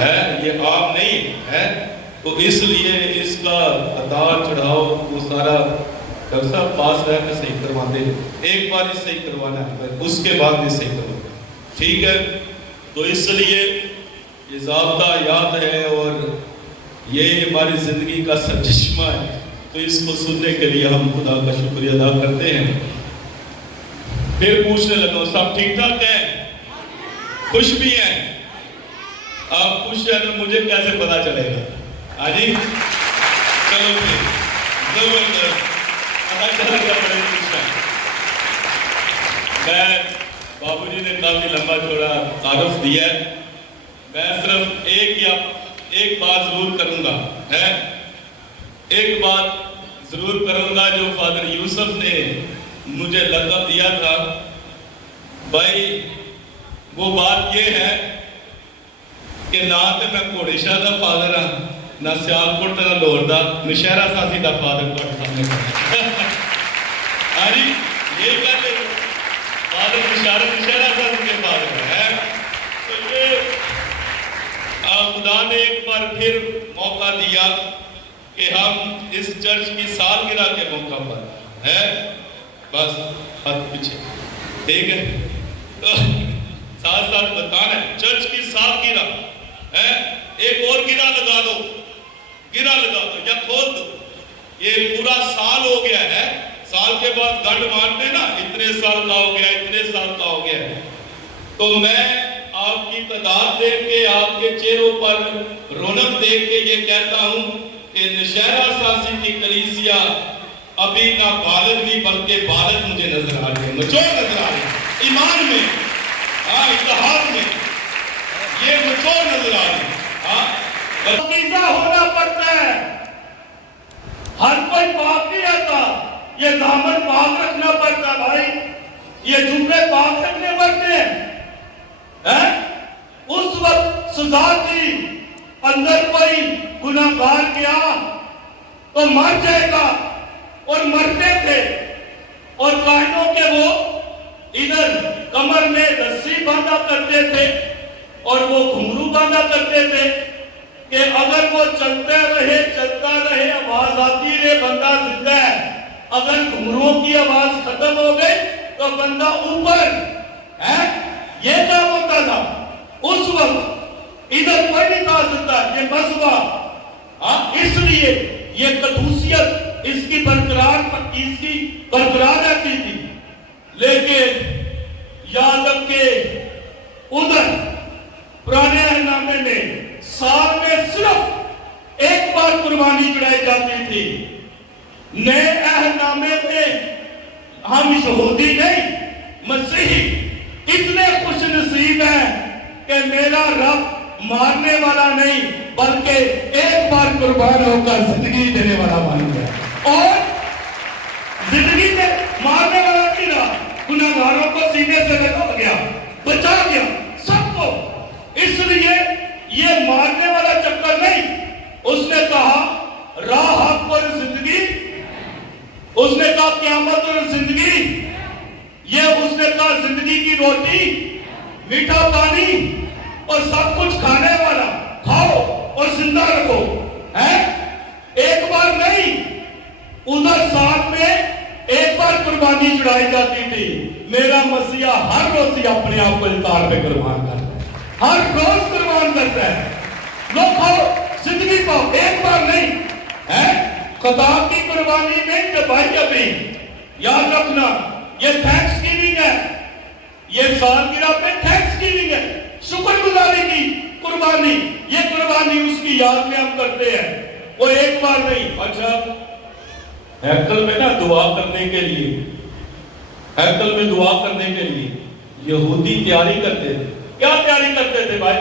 ہے یہ عام نہیں ہے، تو اس لیے اس کا اتار چڑھاؤ وہ سارا ڈاکٹر صاحب پاس رہ کے صحیح کرواتے ہیں، ایک بار ہی صحیح کروانا ہے، اس کے بعد نہیں صحیح کروانا، ٹھیک ہے؟ تو اس لیے یہ ضابطہ یاد ہے اور یہ ہماری زندگی کا سرچشمہ ہے، تو اس کو سننے کے لیے ہم خدا کا شکریہ ادا کرتے ہیں۔ پھر پوچھنے لگا سب ٹھیک ٹھاک ہیں؟ خوش بھی ہیں؟ آپ خوش ہیں تو مجھے کیسے پتا چلے گا؟ آجی چلو پھر زبردست پتا چلا گیا بڑے خوش ہیں۔ میں بابو جی نے کافی لمبا چوڑا تعارف دیا ہے، میں صرف ایک بات ضرور کروں گا، ایک بات ضرور کروں گا جو فادر یوسف نے مجھے لقب دیا تھا بھائی، وہ بات یہ ہے کہ نہ تو میں گھوڑے شاہ دا فادر ہاں، نہ سیالکوٹ نہ لاہور دا، نشہرہ ساسی دا فادر کو سامنے ہاں جی یہ کہتے ہیں فادر نشہرہ ساسی کے فادر ہے۔ تو یہ خدا نے ایک بار پھر موقع دیا کہ ہم اس چرچ کی سالگرہ کے موقع پر ہے، بس ہاتھ پیچھے ٹھیک ہے، تو ساتھ ساتھ بتانا ہے چرچ کی سالگرہ ہے، ایک اور گرہ لگا دو یا کھول دو، یہ پورا سال ہو گیا ہے، سال کے بعد گنڈ مارتے نا اتنے سال کا ہو گیا، اتنے سال کا ہو گیا، تو میں آپ کی تعداد دیکھ کے آپ کے چہروں پر رونق دیکھ کے یہ کہتا ہوں کہ نشہرہ ساسی کی کلیسیا ابھی نہ بالغ نہیں بلکہ بالغ مجھے نظر آ رہی ہے، مچور نظر آ رہی ہے، ایمان میں اتحاد میں یہ مچور نظر آ رہی ہے، عقیدہ ہونا پڑتا ہے، ہر کوئی پاک نہیں آتا، یہ دامن پاک رکھنا پڑتا بھائی، یہ جملے پاک رکھنے پڑتے ہیں، اس وقت سزا کی اندر کوئی گناہگار کیا تو مر جائے گا، اور مرتے تھے، اور کائنوں کے وہ ادھر کمر میں رسی باندھا کرتے تھے اور وہ گھنگرو باندھا کرتے تھے کہ اگر وہ چلتا رہے آواز آتی رہے بندہ زندہ ہے، اگر گھنگروؤں کی آواز ختم ہو گئی تو بندہ اوپر ہے، یہ کام ہوتا تھا اس وقت، ادھر کوئی نہیں کہا سکتا یہ مذہبہ، اس لیے یہ قدوسیت اس کی برقرار رہتی تھی، لیکن یاد رکھے ادھر پرانے اہنامے میں سال میں صرف ایک بار قربانی چڑھائی جاتی تھی، نئے اہنامے میں ہم یہودی نہیں مسیحی اتنے خوش نصیب ہیں کہ میرا رب مارنے والا نہیں بلکہ ایک بار قربان ہو کر زندگی دینے والا بن گیا، اور زندگی میں مارنے والا نہیں رہا، گناہگاروں کو سینے سے لگا گیا، بچا گیا سب کو، اس لیے یہ مارنے والا چکر نہیں، اس نے کہا راہ حق اور زندگی، اس نے کہا قیامت اور زندگی، یہ اس نے کہا زندگی کی روٹی میٹھا پانی اور سب کچھ کھانے والا، کھاؤ اور زندہ رکھو، ایک بار نہیں، ادھر سال میں ایک بار قربانی چڑھائی جاتی تھی، میرا مسیحا ہر روز ہی اپنے آپ کو التار پہ قربان کرتا ہے، ہر روز قربان کرتا ہے، لو کھاؤ زندگی پاؤ، ایک بار نہیں، خطاب کی قربانی نہیں کہ بھائی ابھی یاد رکھنا یہ تھینکس گیونگ ہے، یہ سالگرہ پہ تھینکس گیونگ ہے، شکر گزاری کی قربانی، یہ قربانی اس کی یاد میں ہم کرتے ہیں، وہ ایک بار نہیں۔ اچھا ہیکل میں نا دعا کرنے کے لیے، ہیکل میں دعا کرنے کے لیے یہودی تیاری کرتے تھے، کیا تیاری کرتے تھے بھائی؟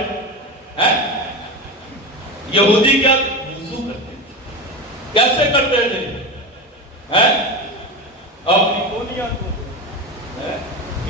یہودی کیا وضو کرتے تھے، کیسے کرتے تھے؟ آپ کی کون یاد ہوتے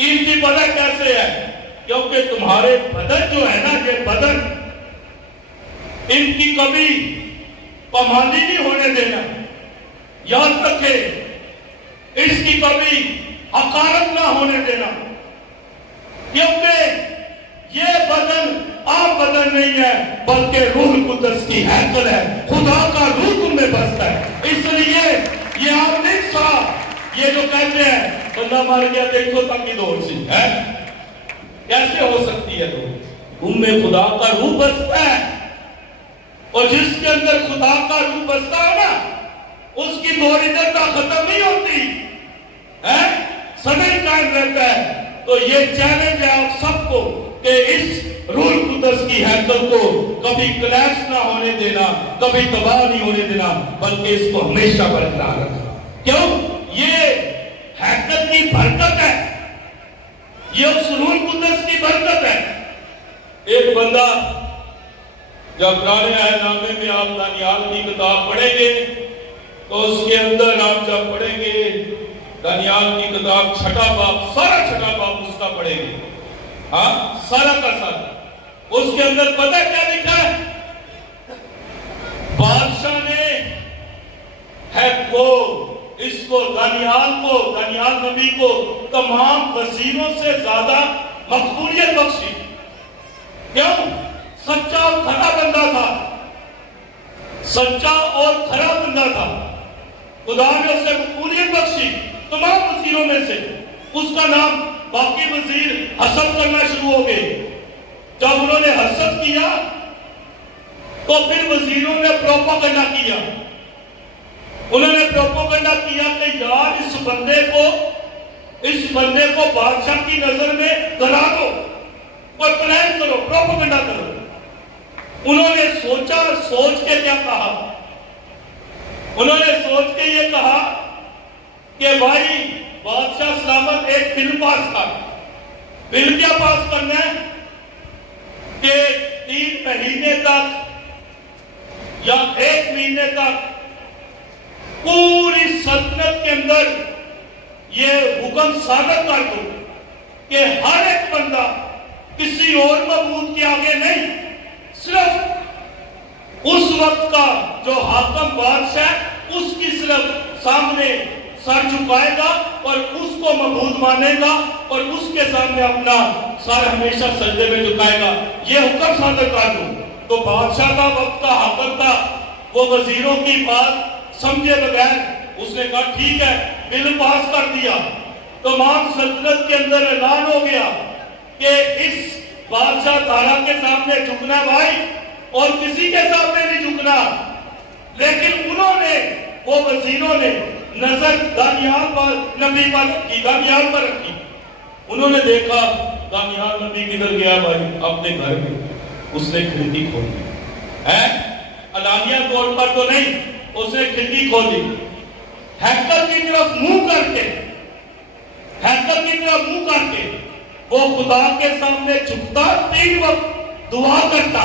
ان کی وجہ کیسے ہے؟ کیونکہ تمہارے بدن جو ہے نا، یہ بدن، ان کی کبھی پامالی نہیں ہونے دینا. یاد رکھے، اس کی کبھی حقارت نہ ہونے دینا، کیونکہ یہ بدن عام بدن نہیں ہے، بلکہ روح القدس کی ہیکل ہے. خدا کا روح تم میں بستا ہے. اس لیے یہ آپ نہیں صاحب یہ جو کہتے ہیں بندہ مار گیا دیکھو تک کی دور سی ہے، کیسے ہو سکتی ہے؟ تم میں خدا کا روح بستا ہے، اور جس کے اندر خدا کا روح بستا ہے نا، اس کی دوری درتا ختم نہیں ہوتی ہے، سمے قائم رہتا ہے. تو یہ چیلنج ہے آپ سب کو کہ اس روح القدس کی ہیکل کو کبھی کلیپس نہ ہونے دینا، کبھی تباہ نہیں ہونے دینا، بلکہ اس کو ہمیشہ برقرار رکھنا. کیوں؟ یہ ہیکل کی برکت ہے، یہ اس روح القدس کی برکت ہے. ایک بندہ، جب پرانے عہد نامے میں آپ دانیال کی کتاب پڑھیں گے تو اس کے اندر آپ جب پڑھیں گے دانیال کی کتاب چھٹا باب، سارا چھٹا باب اس کا پڑھیں گے، ہاں سارا کا سارا. اس کے اندر پتہ کیا لکھا ہے؟ بادشاہ نے ہے کو اس کو دانیال نبی کو تمام وزیروں سے زیادہ مقبولیت بخشی. کیوں؟ سچا اور کھرا بندہ تھا، سچا اور کھرا بندہ تھا. خدا نے اسے مقبولیت بخشی تمام وزیروں میں سے. اس کا نام باقی وزیر حسد کرنا شروع ہو گئے. جب انہوں نے حسد کیا تو پھر وزیروں نے پروپاگنڈا کیا. انہوں نے پروپاگنڈا کیا کہ یار اس بندے کو بادشاہ کی نظر میں گرا دو، کوئی پلان کرو، پروپاگنڈا کرو. انہوں نے سوچ کے کیا کہا؟ انہوں نے سوچ کے یہ کہا کہ بھائی بادشاہ سلامت ایک بل پاس کر. بل کیا پاس کرنا ہے کہ 3 مہینے تک یا 1 مہینے تک پوری سلطنت کے اندر یہ حکم صادر کر دو کہ ہر ایک بندہ کسی اور معبود کے آگے نہیں، صرف اس وقت کا جو حاکم بادشاہ اس کی صرف سامنے سر جھکائے گا اور اس کو معبود مانے گا اور اس کے سامنے اپنا سر ہمیشہ سجدے میں جھکائے گا. یہ حکم صادر کر دو. تو بادشاہ کا وقت کا حاکم تھا، وہ وزیروں کی بات سمجھے بغیر اس نے کہا ٹھیک ہے، بل پاس کر دیا. تمام سلطنت کے اندر اعلان ہو گیا کہ اس بادشاہ تارا کے سامنے جھکنا بھائی، اور کسی کے سامنے نہیں جھکنا. لیکن انہوں نے، وہ وزیروں نے نظر دانیال نبی پر رکھی. انہوں نے دیکھا دانیال نبی کدھر گیا بھائی؟ اپنے گھر میں. اس نے کھڑکی کھول دی، علانیہ طور پر تو نہیں، اس نے کھڑکی کھول دی. ہیکل کی طرف منہ کر کے وہ خدا کے سامنے جھکتا، 3 وقت دعا کرتا،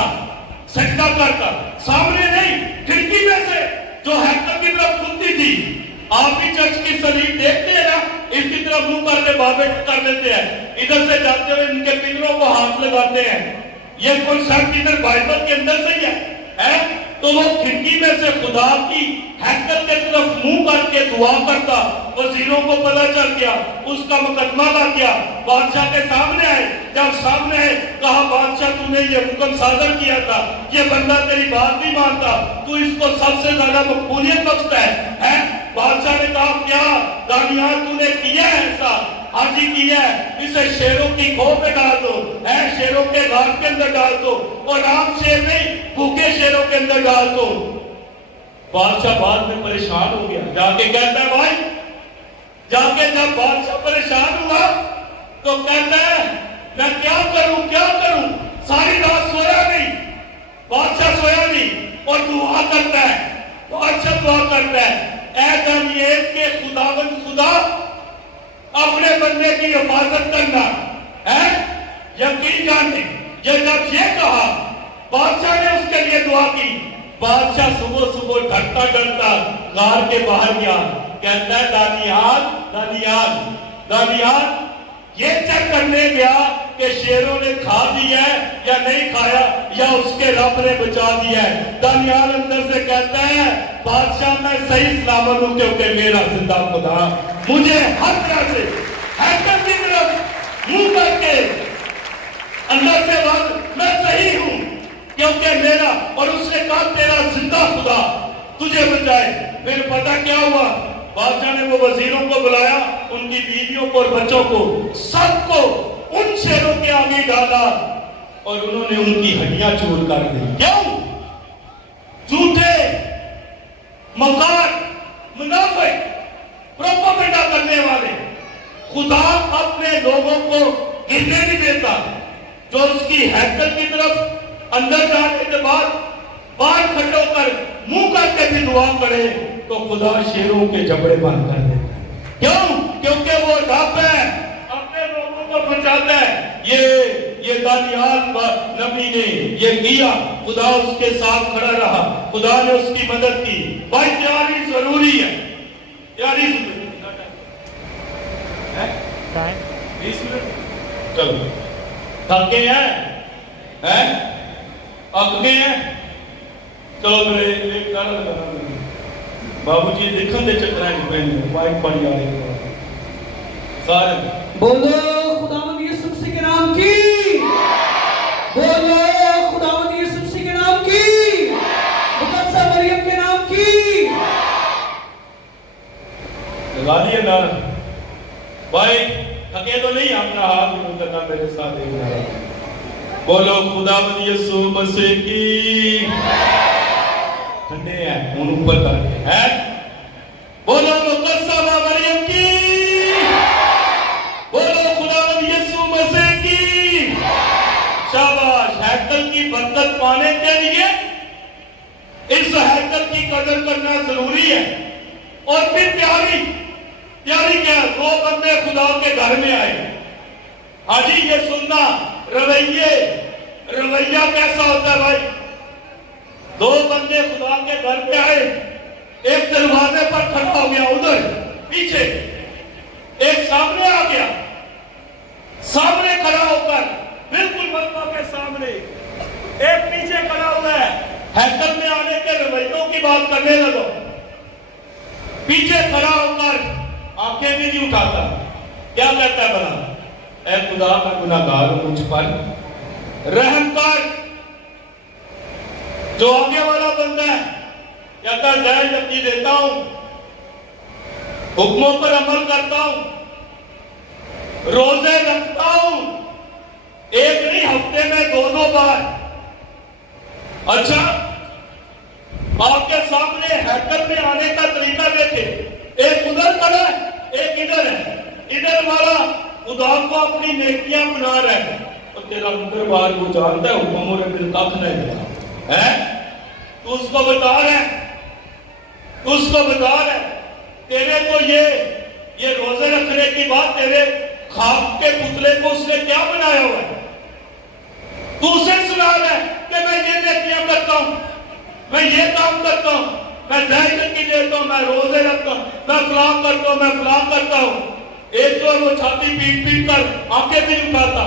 سجدہ کرتا. سامنے نہیں، کھڑکی میں سے جو ہیکل کی طرف کھلتی تھی. آپ بھی چرچ کی صلیب دیکھتے ہیں نا، اس کی طرف منہ کر کے بابٹ کر لیتے ہیں، ادھر سے جاتے ہوئے ان کے پنجروں کو ہاتھ لگاتے ہیں. یہ کنسپٹ ادھر بائبل کے اندر سے ہی ہے. تو وہ کھڑکی میں سے خدا کی ہیکل کے طرف منہ کر کے دعا کرتا. وزیروں کو پتہ چل گیا، اس کا مقدمہ لگ گیا، بادشاہ کے سامنے آئے. جب سامنے آئے کہا بادشاہ تو نے یہ حکم صادر کیا تھا، یہ بندہ تیری بات نہیں مانتا، تو اس کو سب سے زیادہ مقبولیت بخشتا ہے. بادشاہ نے کہا کیا دانیال تو نے کیا ہے ایسا؟ ہاں جی کیا ہے. اسے شیروں کی کھو پہ ڈال دو، شیروں کے غار کے اندر ڈال دو، اور عام شیر نہیں، بھوکے شیروں کے اندر ڈال دو. بادشاہ بعد میں پریشان ہو گیا، جا کے کہتا ہے بھائی، جا کے جب بادشاہ پریشان ہوا تو کہتا ہے میں کیا کروں. ساری رات سویا نہیں، بادشاہ سویا نہیں، اور دعا کرتا ہے. بادشاہ دعا کرتا ہے اے دانیال کے خداوند خدا، اپنے بندے کی حفاظت کرنا ہے. یقین جانے یہ جب یہ کہا بادشاہ نے اس کے لیے دعا کی. بادشاہ صبح ڈرتا غار کے باہر گیا. کہتا ہے دانیال یہ چیک کرنے گیا کہ شیروں نے کھا دیا ہے یا نہیں کھایا یا اس کے رب نے بچا دیا ہے. دانیال اندر سے کہتا ہے بادشاہ میں صحیح سلامت ہوں کیونکہ میرا زندہ خدا مجھے ہر طرح سے ہیکل کی طرف منہ کر کے اندر سے بات میں صحیح ہوں کیونکہ میرا اور اس نے کہا تیرا زندہ خدا تجھے بچائے. پھر پتہ کیا ہوا بادشاہ نے وہ وزیروں کو بلایا ان کی بیویوں کو اور بچوں کو سب کو ان شیروں کے آگے ڈالا اور انہوں نے ان کی ہڈیاں چور کر دی. کیوں؟ جھوٹے مکار منافق پروپیگنڈا کرنے والے. خدا اپنے لوگوں کو گرنے نہیں دیتا. جو اس کی ہیکل کی طرف اندر جانے کے بعد باہر کھڑے ہو کر منہ کر کے بھی دعا کرے تو خدا شیروں کے جبڑے بند کر دیتا ہے. کیوں؟ کیونکہ وہ رب ہے اپنے لوگوں کو بچاتا ہے. یہ دانیال نبی نے یہ کیا. خدا اس کے ساتھ کھڑا رہا. خدا نے اس کی مدد کی. بھائی تیاری ضروری ہے. تیاری ہے 20 منٹ چلو تھکے ہیں اک گئے ہیں. چلو میرے ایک گانا لگانا بابو جی دیکھن دے چکرائیں پہنے مائک پڑھ جا رہے سارے بولو خداوند یسوع مسیح کے نام کی. بولو خداوند یسوع مسیح کے نام کی. مقدسہ مریم کے نام کی. لگا دیے نعرہ. بھائی تھکے تو نہیں اپنا ہاتھ اٹھا کرنا میرے ساتھ ایک نعرہ. بولو خداوند یسوع مسیح کی. ٹھنڈے ہیں ان اوپر کر ہے. بولو مقدسہ مریم کی. بولو خداوند یسوع مسیح کی. شاباش. ہیکل کی برکت پانے کے لیے اس ہیکل کی قدر کرنا ضروری ہے. اور پھر تیاری کیا؟ 2 بندے خدا کے گھر میں آئے. حاجی یہ سننا رویہ کیسا ہوتا ہے بھائی. 2 بندے خدا کے گھر پہ آئے. ایک دروازے پر کھڑا ہو گیا ادھر پیچھے. ایک سامنے آ گیا. سامنے کھڑا ہو کر بالکل مسجد کے سامنے. ایک پیچھے کھڑا ہوا ہے. ہیکل میں آنے کے رویوں کی بات کرنے لگو. پیچھے کھڑا ہو کر آنکھیں بھی نہیں اٹھاتا. کیا کہتا ہے بنا اے خدا میں گناہگار ہوں مجھ پر رحم کر. جو آگے والا بندہ ہے کہتا ہے جائز یقین دیتا ہوں حکموں پر عمل کرتا ہوں روزے رکھتا ہوں ایک نہیں ہفتے میں 2 بار. اچھا آپ کے سامنے ہیکل میں آنے کا طریقہ دیکھے. ایک ادھر کھڑا ہے ایک ادھر ہے. ادھر والا خدا کو اپنی نیکیاں بنا رہا ہے اور تیرا اندر بار وہ جانتا ہے حکم اور دل تک نہیں ہے. تو اس کو بتا رہا ہے تیرے کو یہ روزے رکھنے کی بات تیرے خواب کے پتلے کو اس نے کیا بنایا ہوا ہے. تو اسے سنا رہا ہے کہ میں یہ نیکیاں کرتا ہوں میں یہ کام کرتا ہوں میں دہشت کی دیتا ہوں میں روزے رکھتا ہوں میں فلاں کرتا ہوں میں فلاں کرتا ہوں. ایک تو وہ چھاتی پیٹ کر آنکھیں بھی اٹھاتا.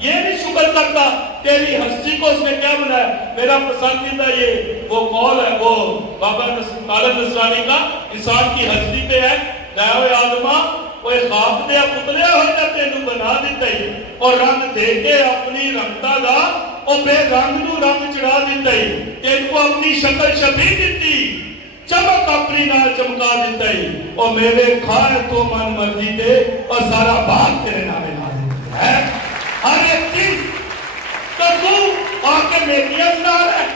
یہ نہیں شکر کرتا تیری ہستی کو اس نے کیا بنایا. میرا پسندیدہ یہ وہ قول ہے وہ بابا طالب نصرانی کا انسان کی ہستی پہ ہے. دائے آدمہ وہ خواب دیا پتلے ہوئے جا تینوں بنا دیتا ہی اور رنگ دے کے اپنی رنگتا دا اور بے رنگ نو رنگ چڑھا دیتا ہی. تین کو اپنی شکل شبیہ دیتی چمک اپنی نال چمکا دیتا ہی اور میرے کھائے تو من مرضی دے اور سارا بات تیرے نامے نہ ہے. ہر ایک چیز تو آ کے نیکیاں سنا رہا ہے.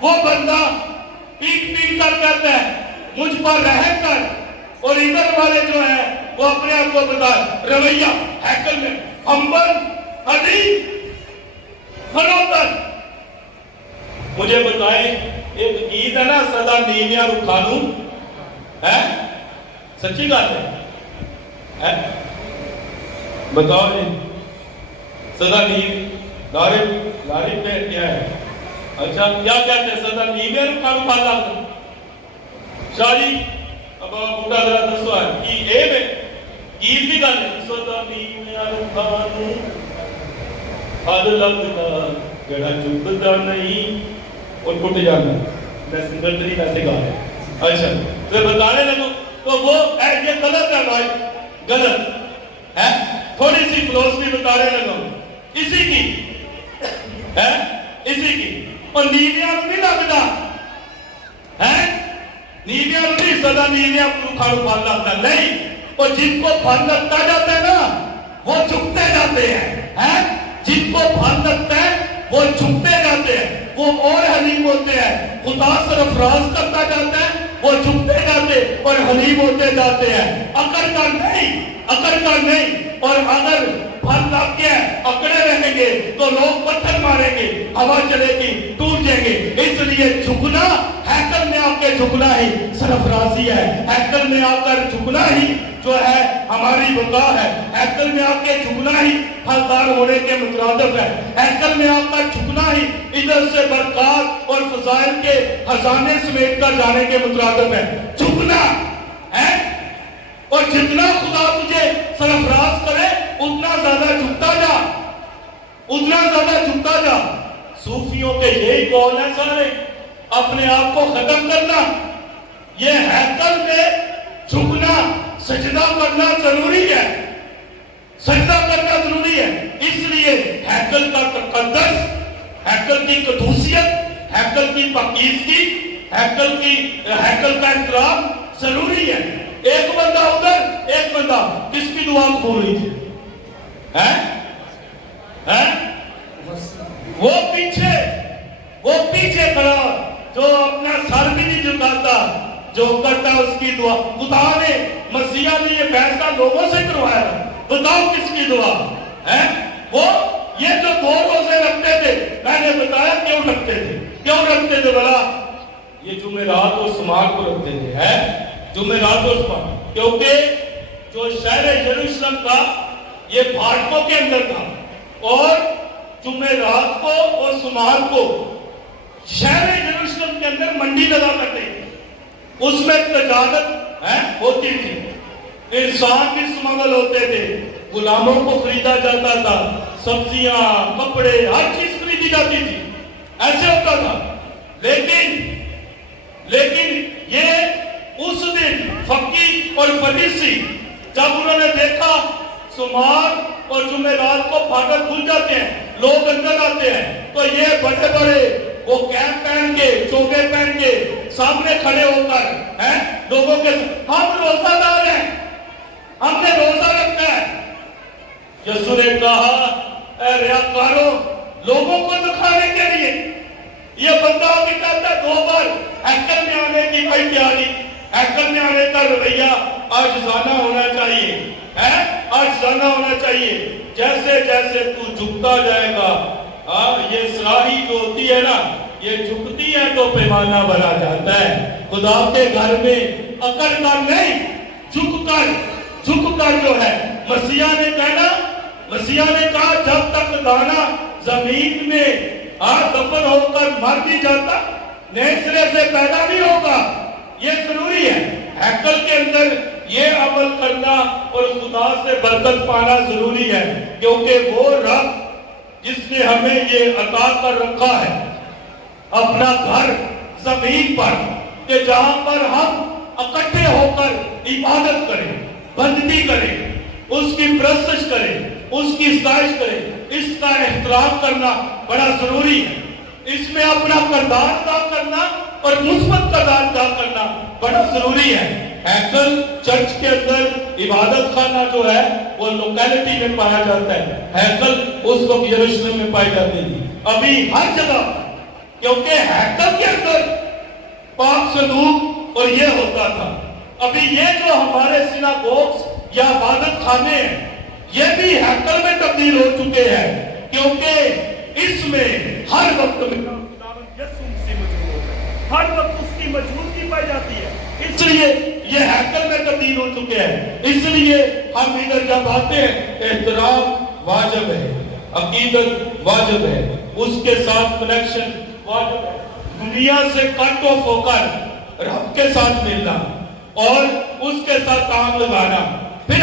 وہ بندہ پیٹ کر کہتا ہے مجھ پر رحم کر. اور ادھر والے جو ہیں وہ اپنے آپ کو بتا رویہ ہیکل میں ہمبل حدیث فروتن. مجھے بتائیں ایک گیت ہے نا سدا نیمیا رکھانو ہے سچی بات ہے بتاؤ جی سدا نیم لاری پہ کیا ہے. اچھا کیا کہتے ہیں سدا نیمیا رکھانو پاتا شاہ جی اب بوٹا ذرا دسو ہے کہ اے میں گیت کی گل ہے سدا نیویاں رکھاں نوں ہد لگدا جڑا چکدا نہیں اور ٹوٹ جانا. میں سنگر تری ویسے گا رہا ہوں. اچھا تو بتانے لگو تو وہ یہ غلط ہے بھائی, غلط ہے. تھوڑی سی فلسفی بتانے لگا اسی کی ہے, اسی کی. اور نیویاں نہیں لگتا ہے, نیویاں نہیں سدا نیویاں کھاڑو پھل لگتا نہیں. اور جن کو پھل لگتا جاتا ہے نا وہ جھکتے جاتے ہیں, جن کو پھل لگتا ہے وہ جھکتے جاتے ہیں, وہ اور حلیم ہوتے ہیں. خدا سرفراز کرتا جاتا ہے وہ جھکتے جاتے اور حلیم ہوتے جاتے ہیں. اکڑ کر نہیں, اکڑ کر نہیں. اور اگر پھل لگ کے اکڑے رہیں گے تو لوگ پتھر ماریں گے, ہوا چلے گی, ٹوٹ جائیں گے. اس لیے جھکنا, ہیکل میں آ کے جھکنا ہی سرفرازی ہے. ہیکل میں آ کر جھکنا ہی جو ہے ہماری بقا ہے. ہیکل میں آ کے جھکنا ہی پھلدار ہونے کے مترادف ہے. ہیکل میں آ کر جھکنا ہی ادھر سے برکات اور فضائل کے خزانے سمیٹ کر جانے کے مترادف ہے. جھکنا ہے, اور جتنا خدا تجھے سرفراز کرے اتنا زیادہ جھکتا جا, اتنا زیادہ جھکتا جا. صوفیوں کے یہی قول ہے سارے, اپنے آپ کو ختم کرنا. یہ ہیکل میں جھکنا, سجدہ کرنا ضروری ہے, سجدہ کرنا ضروری ہے. اس لیے ہیکل کا تقدس, ہیکل کی قدوسیت, ہیکل کی پاکیزگی, ہیکل کا احترام ضروری ہے. ایک بندہ ادھر, ایک بندہ کس کی دعا قبول ہوئی تھی, وہ پیچھے کھڑا جو اپنا سر بھی نہیں جھکاتا, جو کرتا اس کی دعا. خدا نے مسیح نے یہ فیصلہ لوگوں سے کروایا. بتاؤ کس کی دعا ہے وہ؟ یہ جو 2 روزے رکھتے تھے, میں نے بتایا کیوں رکھتے تھے, کیوں رکھتے تھے بلا؟ یہ جمعرات اور سماعت کو رکھتے تھے, جمعرات اور سماعت, کیونکہ جو شہر یروشلم تھا یہ پھاٹکوں کے اندر تھا, اور جمعرات کو اور سماعت کو شہر یروشلم کے اندر منڈی لگا کرتے تھے. اس میں تجارت ہوتی تھی, انسان بھی سمگل ہوتے تھے, غلاموں کو خریدا جاتا تھا, سبزیاں, کپڑے, ہر چیز خریدی جاتی تھی, ایسے ہوتا تھا. لیکن یہ اس دن فقی اور فریسی جب انہوں نے دیکھا سماعت اور جمعرات کو پھاٹک کھل جاتے ہیں, لوگ اندر آتے ہیں, تو یہ بڑے بڑے وہ کیپ پہن کے, چوگے پہن کے سامنے کھڑے ہو کر لوگوں کے ہم روزہ دار ہیں, ہم نے روزہ رکھا ہے. یسوع نے کہا اے ریاکاروں, لوگوں کو دکھانے کے لیے یہ بندہ بھی کہتا ہے 2 بار ہیکل میں آنے کی بھائی تیاری, ہیکل میں آنے کا رویہ عاجزانہ ہونا چاہیے, عاجزانہ ہونا چاہیے. جیسے جیسے تو جھکتا جائے گا, یہ سراہی جو ہوتی ہے نا, یہ جھکتی ہے تو پیمانہ بنا جاتا ہے. خدا کے گھر میں اکڑ کر نہیں, جھک کر جو ہے. مسیح نے کہا جب تک دانا زمین میں دفن ہو کر مر نہیں جاتا, نئے سرے سے پیدا نہیں ہوگا. یہ ضروری ہے ہیکل کے اندر یہ عمل کرنا اور خدا سے برکت پانا ضروری ہے, کیونکہ وہ رب جس نے ہمیں یہ عطا کر رکھا ہے اپنا گھر زمین پر, کہ جہاں پر ہم اکٹھے ہو کر عبادت کریں, بندگی کریں, اس کی پرستش کریں, اس کی ستائش کریں. اس کا احترام کرنا بڑا ضروری ہے. اس میں اپنا کردار ادا کرنا اور مثبت کردار ادا کرنا بڑا ضروری ہے. ہیکل چرچ کے اندر عبادت خانہ جو ہے وہ لوکیلٹی میں پایا جاتا ہے. ہیکل اس وقت یروشلم میں پائی جاتی تھی, ابھی ہر جگہ, کیونکہ ہیکل کے اندر پاک صندوق اور یہ ہوتا تھا. ابھی یہ جو ہمارے سیناگوگز یا عبادت خانے ہیں یہ بھی ہیکل میں تبدیل ہو چکے ہیں, کیونکہ اس میں ہر وقت میں یسوع مسیح موجود ہوتا ہے, ہر وقت اس کی موجودگی پائی جاتی ہے. اس لیے یہ ہیکل میں تبدیل ہو چکے ہیں. اس لیے ہم ادھر جب آتے ہیں احترام واجب ہے, عقیدت واجب ہے, اس کے ساتھ کنیکشن واجب ہے. دنیا سے کٹ آف ہو کر رب کے ساتھ ملنا اور اس کے ساتھ کام لگانا, پھر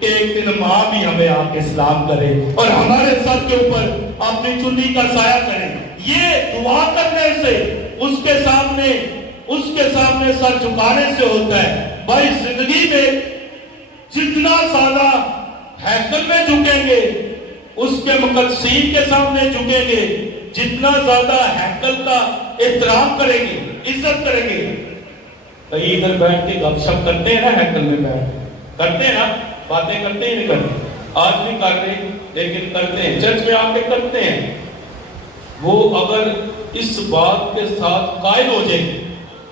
کہ ایک دن ماں بھی ہمیں آپ سلام کرے اور ہمارے سر کے اوپر اپنی چنی کا سایہ کرے. یہ دعا کرنے سے اس کے سامنے سر جھکانے سے ہوتا ہے. بھائی زندگی میں جتنا زیادہ ہیکل میں جھکیں گے اس کے مقدسین کے سامنے جھکیں گے, جتنا زیادہ ہیکل کا احترام کریں گے, عزت کریں گے. کئی ادھر بیٹھ کے گپ شپ کرتے ہیں نا, ہیکل میں بیٹھ کرتے ہیں نا, باتیں کرتے ہی نہیں کرتے. آج بھی کر رہے لیکن کرتے ہیں, چرچ میں آ کے کرتے ہیں. وہ اگر اس بات کے ساتھ قائل ہو جائے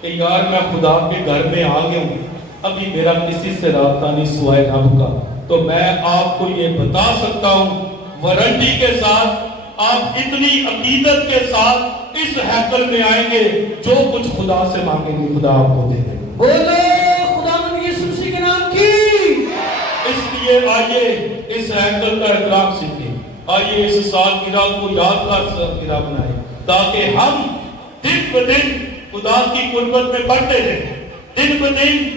کہ یار میں خدا کے گھر میں آ گیا ہوں, ابھی میرا کسی سے رابطہ نہیں سوائے رب کا, تو میں آپ کو یہ بتا سکتا ہوں وارنٹی کے ساتھ, آپ اتنی عقیدت کے ساتھ اس ہیکل میں آئیں گے, جو کچھ خدا سے مانگیں گے خدا آپ کو دے دے. بولو خداوند یسوع مسیح کے نام کی. اس لیے آئیے اس ہیکل کا احترام سیکھیں, آئیے اس سالگرہ کو یادگار سالگرہ بنائیں, تاکہ ہم دن بدن خدا کی قربت میں بڑھتے جائیں, دن بدن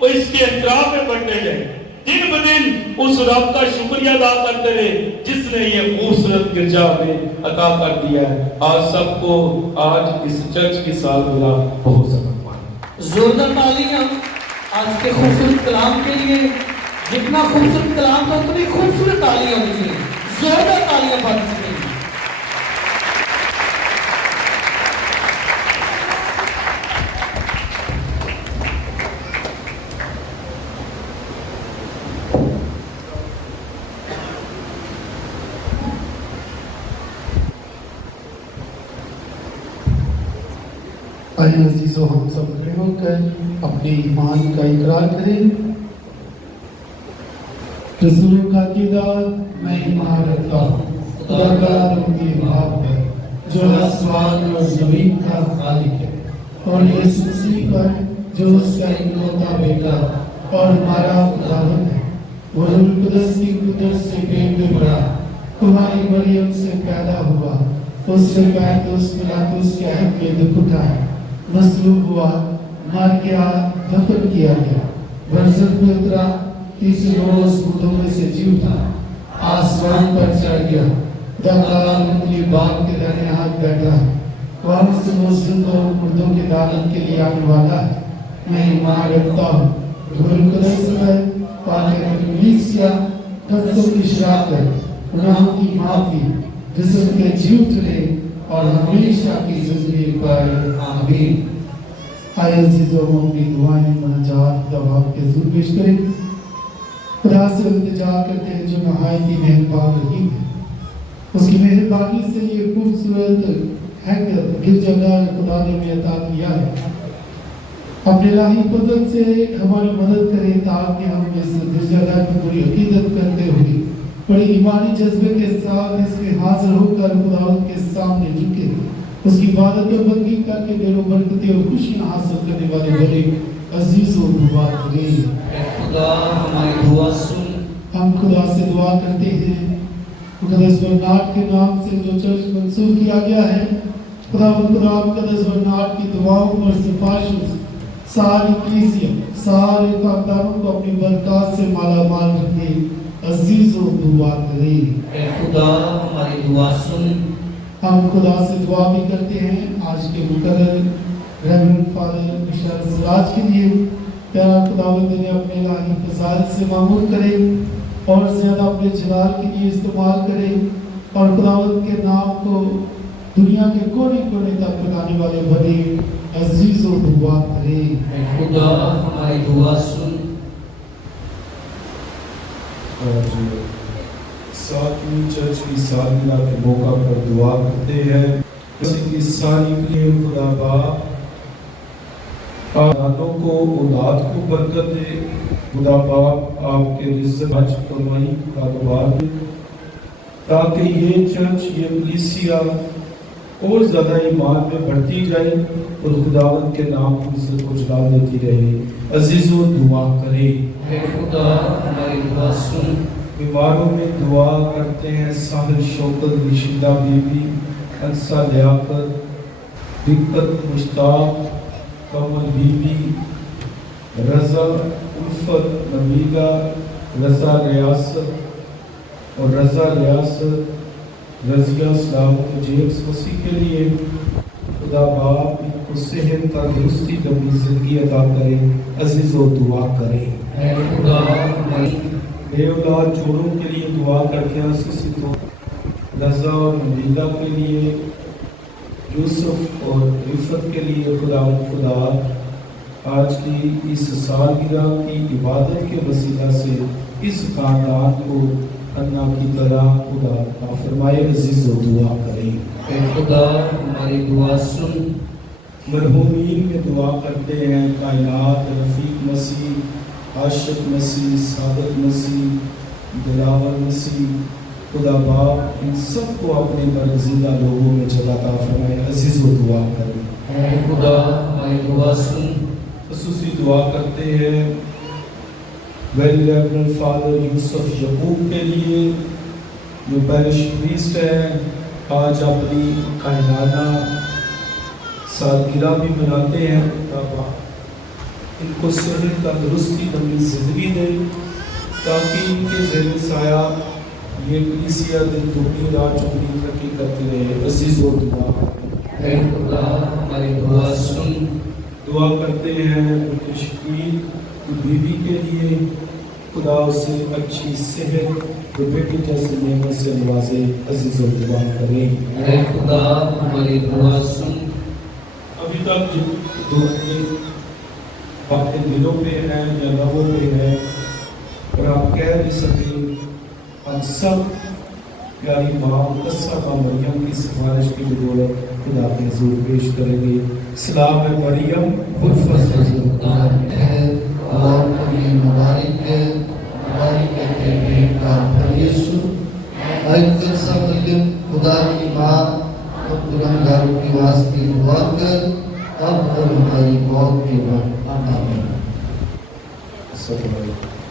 اس کے احترام میں بڑھتے جائیں, دن بدن اس رب کا شکریہ ادا کرتے رہے جس نے یہ خوبصورت گرجا میں عطا کر دیا ہے. آج سب کو آج اس چرچ کی سالگرہ بہت سبق پائے. زوردار تالیاں آج کے خوبصورت کلام کے لیے. جتنا خوبصورت کلام تھا اتنی خوبصورت تالیاں ہونی چاہیے. زوردار تالیاں بن سکیں. آئے عزیزو, ہم سب کھڑے ہو کر اپنے ایمان کا اقرار کریں. رسولوں کا عقیدہ, میں ایمان رکھتا ہوں خدا تعالیٰ کے باپ ہے جو آسمان اور زمین کا خالق ہے, اور یسوع مسیح پر جو اس کا اکلوتا بیٹا اور ہمارا خداوند ہے, وہ روح القدس کی قدرت سے پیٹ میں پڑا, تمہاری مریم سے پیدا ہوا, اس سے پیدوس پلاطس کے عہد میں دکھ اٹھائے, مصلوب ہوا, مر گیا, دفن کیا گیا, برزخ میں اترا, تیسرے روز مردوں میں سے جی اٹھا, آسمان پر چڑھ گیا, دغال اپنی باپ کے دائیں ہاتھ بیٹھا ہے, وہاں سے وہ زندوں اور مردوں کے دالت کے لیے آنے والا ہے. میں ایمان رکھتا ہوں روح القدس ہے, پاک کلیسیا, نفسوں کی شراکت, گناہوں کی معافی, جسم کے جی اٹھنے اور ہمیشہ کی زندگی پر. آمین. آئے عزیزوں, ہم اپنی دعائیں مناجات دواب کے حضور پیش کریں. خدا سے التجا کرتے ہیں جو نہایت ہی مہربان رحیم ہے, اس کی مہربانی سے یہ خوبصورت ہیکل گرجاگاہ خدا نے ہمیں عطا کیا ہے. اپنے الہی فضل سے ہماری مدد کریں تاکہ ہم اس گرجاگاہ کی پوری عقیدت کرتے ہوئے بڑی ایمانی جذبے کے ساتھ اس کے حاضر ہو کر خداوند کے سامنے جھکے, اس کی عبادت و بندگی کر کے دیر و برکتیں اور خوشیاں حاصل کرنے والے بڑے عزیزوں دعا کریں. خدا ہماری دعا سن. ہم خدا سے دعا کرتے ہیں مقدس برنارڈ کے نام سے جو چرچ منسوخ کیا گیا ہے, خدا مقدس برنارڈ کی دعاؤں اور سفارشوں سے ساری کلیسیا, سارے خاندانوں کو اپنی برکات سے مالا مال رکھے. عزیزوں دعا کریں. اے خدا ہماری دعا سن. ہم خدا سے دعا بھی کرتے ہیں آج کے مقرر ریورنڈ فادر مشال سراج کے لیے. پیارا خداوند نے اپنے الہی فضائل سے معمول کرے اور زیادہ اپنے جلال کے لیے استعمال کرے, اور خداوند کے نام کو دنیا کے کونے کونے تک پھیلانے والے بڑے عزیزوں دعا کریں. اے خدا ہماری دعا سن. ساتویں چرچ کی سالگرہ کے موقع پر دعا کرتے ہیں. اس کی ساری کے خدا باپ خاندانوں کو, اولاد کو برکت دے. خدا باپ آپ کے رزق حج فرمائی, کاروبار دے, تاکہ یہ چرچ, یہ کلیسیا اور زیادہ ایمان میں بڑھتی جائے اور خداوند کے نام کو عزت کو جلال دیتی رہے. عزیزوں دعا کریں. اے خدا ہماری دعا سن. بیماروں میں دعا کرتے ہیں ساحل شوکت, رشیدہ بی بی, انسا لیاقت, دقت مشتاق, کمل بی بی, رضا, الفت, نبیلہ, رضا ریاست اور رضا ریاست رضیہ سلامت جیمس مسیح کے لیے خدا باپ ان کو صحت تندرستی لمبی زندگی عطا کرے، عزیز و دعا کرے۔ اے خدا بے اولاد جوڑوں کے لیے دعا کرتے ہیں، سسی تو رضا اور ملیلہ کے لیے، یوسف اور رفت کے لیے خدا آج کی اس سالگرہ کی عبادت کے وسیلہ سے اس خاندان کو انا کی طرح خدا عطا فرمائے، عزیز و دعا کرے۔ اے خدا ہماری دعا سن۔ مرحومین میں دعا کرتے ہیں کائنات رفیق مسیح، عاشق مسیح، صادق مسیح، دلاور مسیح، خدا باپ ان سب کو اپنے برگزیدہ لوگوں میں جگہ عطا فرمائے، عزیز و دعا کرے۔ اے خدا ہماری دعا سن۔ خصوصی دعا کرتے ہیں ویری ریورنڈ فادر یوسف یعقوب کے لیے جو پیرش پریسٹ ہے، آج اپنی کائنانہ سالگرہ بھی مناتے ہیں، ان کو صحت تندرستی لمبی زندگی دے تاکہ ان کے زیر سایہ یہ کلیسیا دن دگنی رات چگنی ترقی کرتی رہے، عزیز و دعا۔ اے خدا ہماری دعا سن۔ دعا کرتے ہیں ان کے شکیل کی بیوی کے لیے، خدا اسے اچھی صحت اور بیٹی جیسے نعمت سے نوازے، عزیز و دعا کرے۔ اے خدا ہماری دعا سن۔ ابھی تک جو دعائیں آپ کے دلوں پہ ہیں یا لبوں پہ ہیں اور آپ کہہ نہیں سکتے، ہم سب پیاری ماں مقدسہ ماں مریم کی سفارش کی بدولت خدا کے حضور پیش کریں گے۔ سلام ہے مریم مبارک ہے اور یہ مبارک ہے تیرے پیٹ کا پھل یسوع۔ اے مقدسہ مریم خدا کی ماں اور گنہگاروں کے واسطے دعا کر، اب اور ہماری موت کے وقت۔ آمین۔ صلی اللہ علیہ وسلم۔